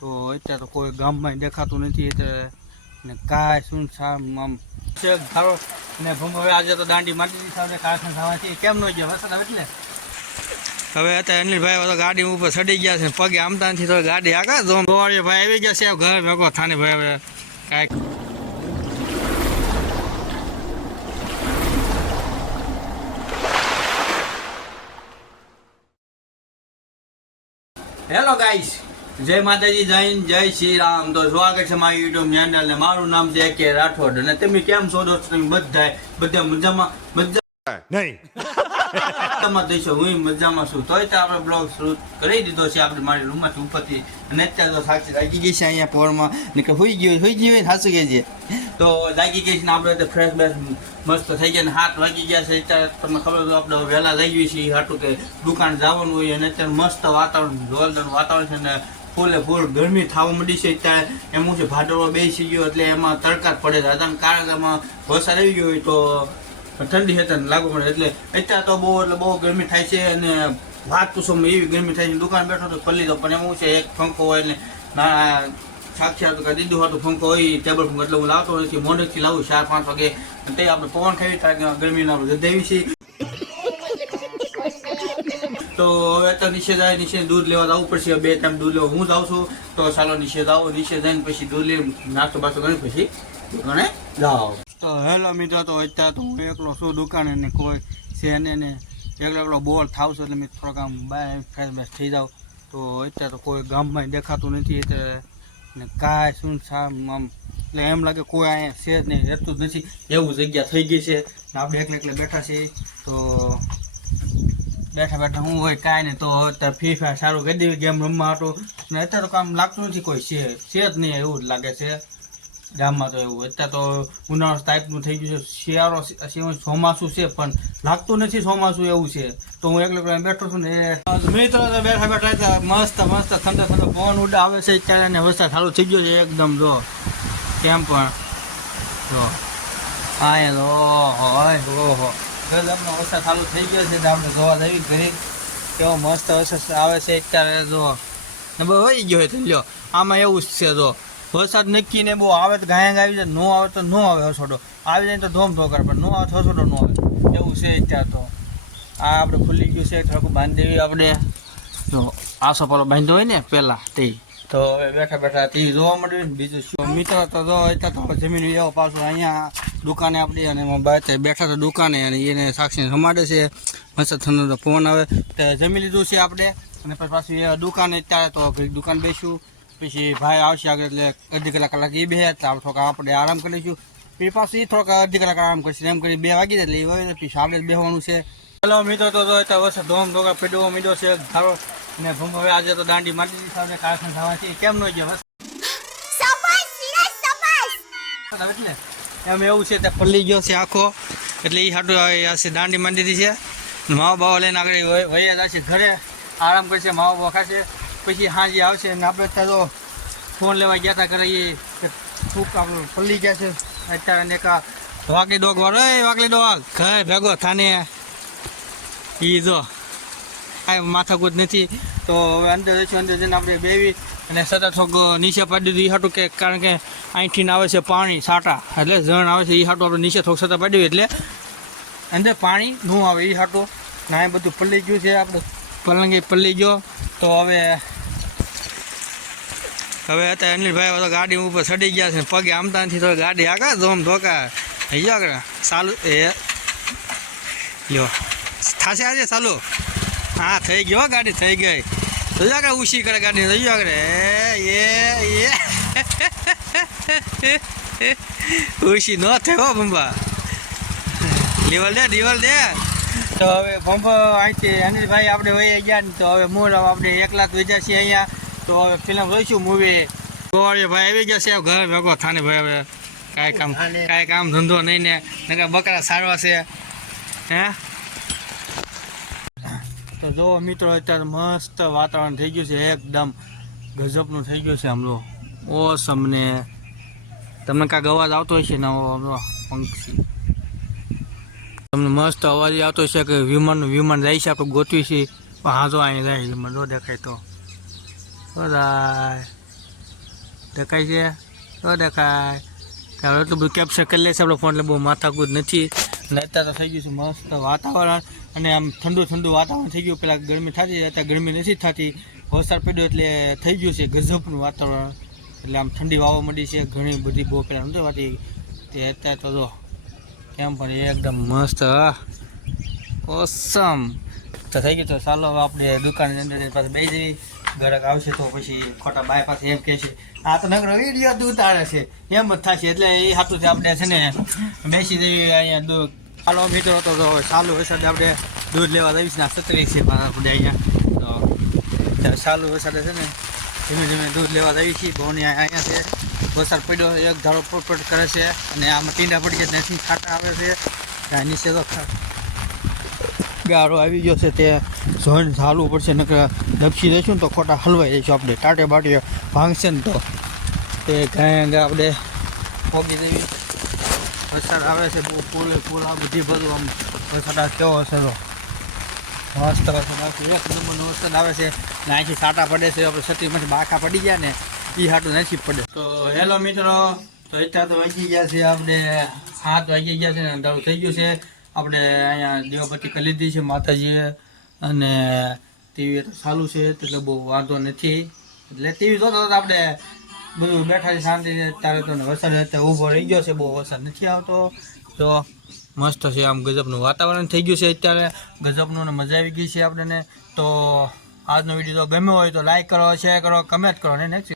તો અત્યારે તો કોઈ ગામમાં દેખાતું નથી એટલે ને કાંઈ શું સામ આમ છે ધારો ને ભૂમ હવે આજે તો દાંડી માટી દીધી સાથે કારખાના થવાથી કેમ ન ગયા? વરસાદ એટલે? હવે અત્યારે અનિલભાઈ હવે તો ગાડી ઉપર ચડી ગયા છે પગે આમતા નથી તો ગાડી આગળ જો ગોવાળીઓ ભાઈ આવી ગયા છે ઘર ભેગો થાને ભાઈ હવે કાંઈક. હેલો ગાઈસ જય માતાજી જય જય શ્રી રામ. તો સ્વાગત છે મારી યુટ્યુબ ચેનલ ને. મારું નામ છે કે રાઠોડ. અને તમે કેમ છો દોસ્તો? તમે બધા બધા મજામાં? મજા નહીં. મજામાં થઈશો હું મજામાં છું. તોય તો આપણે બ્લોગ શરૂ કરી દીધો છે. આપણે મારી રૂમમાંથી ઉપરથી. અને અત્યારે તો સાક્ષી લાગી ગઈ છે અહીંયા પોરમાં ને કે હોઈ ગયું હોઈ ગયું સાચું કે છે. તો લાગી ગઈ છે ને આપણે ફ્રેશ બેસ મસ્ત થઈ ગયા ને હાથ વાગી ગયા છે. અત્યારે તમને ખબર તો આપણે વહેલા લઈ છે છીએ. હાટું કે દુકાન જવાનું હોય અને અત્યારે મસ્ત વાતાવરણ જોરદાર વાતાવરણ છે ને ફૂલે ફૂલ ગરમી થવા મળી છે અત્યારે. એમ છે ભાદરવો બેસી ગયો એટલે એમાં તડકા જ પડે અત્યારે કારણ કે એમાં વરસાદ આવી ગયો હોય તો ઠંડી હતા લાગુ પડે. એટલે અત્યારે તો બહુ, એટલે બહુ ગરમી થાય છે અને વાત સમય એવી ગરમી થાય છે દુકાન બેઠો તો પલ્લી દો. પણ એમ શું છે, એક પંખો હોય ને ના સાક્ષાત કરી દીધું હતું પંખો હોય ટેબલ પંખો એટલે હું લાવતો નથી. મોડેકથી લાવું, ચાર, પાંચ વાગે. તે આપણે પવન ખાવી ગરમીના આપણે ગધાવી છીએ તો હવે તો નિષેધ આવે નિષેધ દૂધ લેવા જવું પડશે. બે ટાઈમ દૂધ લેવા હું જાઉં છું, તો ચાલો નિષેધ આવો. નિષેધ જઈને પછી દૂધ લઈ નાસ્તો બાસ્તો કરી પછી દુકાને જાઓ. તો હેલો મિત્રો, તો અત્યારે તો હું એકલો છું દુકાને ને કોઈ છે ને ને. એકલો એકલો બોર થાવ છું એટલે મેં થોડોક આમ બાય ફ્રેશ બેસ થઈ જાઉં. તો અત્યારે તો કોઈ ગામમાં દેખાતું નથી, એટલે ને કાંઈ શું આમ, એટલે એમ લાગે કોઈ અહીંયા છે જ નહીં, રહેતું જ નથી. એવું જગ્યા થઈ ગઈ છે. આપણે એકલે એકલે બેઠા છીએ. તો બેઠા બેઠા હું હોય કાંઈ નહીં, તો અત્યારે ફ્રી ફાયર સારું કરી દેવી ગેમ રમવા હતું. ને અત્યારે તો કામ લાગતું નથી કોઈ, છે છે જ નહીં, એવું જ લાગે છે. ગામમાં તો એવું, અત્યારે તો ઉનાળો ટાઈપનું થઈ ગયું છે. શિયાળો ચોમાસું છે, પણ લાગતું નથી ચોમાસું એવું છે. તો હું એકલો એકલો બેઠો છું ને એ મિત્રો તો બેઠા બેઠા મસ્ત મસ્ત, ઠંડો ઠંડો પવન ઉડા આવે છે ત્યારે ને વરસાદ ચાલુ થઈ ગયો છે એકદમ, જો. કેમ પણ, જો. હા, એ હોય ઓહો. ગજબનો વરસાદ ચાલુ થઈ ગયો છે આપણે જોવા જઈએ ઘરે. કેવો મસ્ત વરસાદ આવે છે અત્યારે જો. નંબર વહી ગયો તો લ્યો. આમાં એવું જ છે જો. વરસાદ નક્કી ને બહુ આવે તો ગાયંગ આવી જાય, નો આવે તો ન આવે હસોડો. આવી જાય તો ધોમ ધોકાર પણ નો આવે તો હસોડો ન આવે. એવું છે અત્યારે તો. આ આપણે ખુલ્લી ગયું છે થોડુંક બાંધી દેવી આપણે. જો, આસો પાલો બાંધ્યો હોય ને પહેલાં તે. તો હવે બેઠા બેઠા તે જોવા મળ્યું બીજું શું? મિત્ર તો જો, અત્યારે તો જમીન એવો પાછું અહીંયા દુકાને આપણી અને એમાં બાર બેઠા તો દુકાને અને એને સાક્ષીને રમાડે છે. મસ્ત તો ફોન આવે. તો જમી લીધું છે આપણે. અને પછી પાછું એ દુકાને અત્યારે તો દુકાન બેસ્યું. પછી ભાઈ આવશે આગળ એટલે અડધી કલાક કલાક એ બે તો આપણે થોડાક આપણે આરામ કરી લઈશું. પછી પાછું એ થોડાક અડધી કલાક આરામ કરશે. એમ કરી બે વાગી જાય એટલે એ હોય પછી આપણે જ બેસવાનું છે. ચલો મિત્રો તો વરસાદ ધોમ ધોકા પીડવો મીડો છે. ધારો ને ભૂમ હવે આજે તો દાંડી માટી દીધી સાથે કારખાના થવાથી કેમ ન ગયા? એટલે? એમ એવું છે તે પલ્લી ગયો છે આખો. એટલે એ હાટું આ દાંડી માંડી છે. માવો બાવા લઈને આગળ વહ્યા જશે ઘરે. આરામ કરશે, માવા બાવા ખાશે. પછી હાજી આવશે ને આપણે ત્યાં તો ફોન લેવા ગયા હતા ઘરે એ ફૂક આપણું પલ્લી ગયા છે. અત્યારે ને કા વાકલી ડોગ વાળો એ વાકલી ડોગ ઘરે ભેગો થાને. એ જો. કાંઈ માથાકૂટ નથી. તો હવે અંદર જઈશું, અંદર જઈને આપણે બેવી અને સતત થોક નીચે પાડી દીધું. એ હાટું કે કારણ કે અહીંથી આવે છે પાણી, સાટા. એટલે જણ આવે છે એ હાટું આપણે નીચે થોક સતત પાડ્યું એટલે અંદર પાણી ન આવે એ હાટું. ના એ બધું પલ્લી ગયું છે આપણે. પલંગે પલ્લી ગયો. તો હવે હવે અત્યારે અનિલભાઈ તો ગાડી ઉપર ચડી ગયા છે. પગે આમતા નથી તો ગાડી આગા ધોમ ધોકા. થઈ ગયો આગળ. ચાલુ, એ યો થાશે આજે ચાલુ? હા થઈ ગયો ગાડી થઈ ગઈ. જોઈ આગળ ઉછી કરે ગાડી જોઈ આગળ. એ એ ઉછી ન હો બંબા લિવલ દે લેવલ દે. તો હવે બંબો અહીંથી અનિલભાઈ આપણે વહી ગયા ને તો હવે મૂળ આપણે એકલા તો વેચ્યા છીએ અહીંયા. તો હવે ફિલ્મ જોઈશું મૂવી ગોવાળીઓ ભાઈ આવી ગયા છે ઘરે ભેગો થાને ભાઈ હવે. કાંઈ કામ કાંઈ કામ ધંધો નહીં ને. બકરા સારવા છે. હે? જો મિત્રો, અત્યારે મસ્ત વાતાવરણ થઈ ગયું છે, એકદમ ગજબનું થઈ ગયું છે આમલો ઓ સમને તમને કાંઈક અવાજ આવતો હશે ને આવો પંખી. તમને મસ્ત અવાજ આવતો હશે કે વિમાન વિમાન જાય છે, આપણે ગોતવી છે. પણ હા, જો અહીં જાય, વિમાન જો દેખાય તો. બધાય દેખાય. છે? તો દેખાય. હવે એટલું બધું કેપ્ચર કરી લેશે આપણો ફોન એટલે બહુ માથાકૂદ નથી. અને અત્યારે તો થઈ ગયું છે મસ્ત વાતાવરણ. અને આમ ઠંડુ ઠંડુ વાતાવરણ થઈ ગયું. પેલા ગરમી થતી અત્યારે ગરમી નથી થતી. વરસાદ પડ્યો એટલે થઈ ગયું છે ગજબનું વાતાવરણ. એટલે આમ ઠંડી વાવા મળી છે. ઘણી બધી બહુ પેલા નથી વાતી. તે અત્યારે તો જો, કેમ પણ એકદમ મસ્ત ઓસમ. તો થઈ ગયું તો ચાલો આપણે દુકાનની અંદર પાસે બે જઈએ. ગ્રાહક આવશે તો પછી ખોટા બાય પાસે એમ કહે છે. આ તો નગર વીડિયો દૂધ આવે છે. એમ જ થશે. એટલે એ સાચું આપણે છે ને બેસી જઈએ અહીંયા દૂધ ચાલો મિત્રો, તો ચાલુ વરસાદ આપણે દૂધ લેવા જઈશ ને સત્રીસ છે આપણે અહીંયા. તો ચાલુ વરસાદ છે ને ધીમે ધીમે દૂધ લેવા જઈએ છીએ. બહુની અહીંયા છે. વરસાદ પડ્યો, એક ધારો પોટપટ કરે છે અને આમાં ટીંડા પડી ગયા, ત્યાંથી ખાટા આવે છે. ત્યાં નીચે તો ગારો આવી ગયો છે તે જોઈને ચાલવું પડશે, નકર દબસી દઈશું ને તો ખોટા હલવાઈ જઈશું આપણે. ટાટે બાટીએ ભાંગશે ને તો. તે અંગે આપણે ફોગી દેવી. વરસાદ આવે છે, બહુ પુલ પુલ આ બધી બધું આમ વરસાદ કેવો હશે તો. મસ્ત વરસાદ એક નંબરનો વરસાદ આવે છે, ને અહીંથી સાટા પડે છે, આપણે છત્રીમાંથી બાખા પડી ગયા ને એ હાટું નથી પડે. તો હેલો મિત્રો, તો અત્યારે તો વાગી ગયા છે આપણે સાત વાગી ગયા છે ને અંધારું થઈ ગયું છે. આપણે અહીંયા દેવપતિ કરી લીધી છે માતાજીએ. અને ટીવી તો ચાલુ છે, એટલે બહુ વાંધો નથી. એટલે ટીવી જોતો તો આપણે બધું બેઠા છે શાંતિ અત્યારે તો વરસાદ અત્યારે ઊભો રહી ગયો છે, બહુ વરસાદ નથી આવતો. તો મસ્ત છે આમ ગજબનું વાતાવરણ થઈ ગયું છે અત્યારે. ગજબનું મજા આવી ગઈ છે આપણને. તો આજનો વીડિયો ગમ્યો હોય તો લાઈક કરો શેર કરો કમેન્ટ કરો, ને નેક્સ્ટ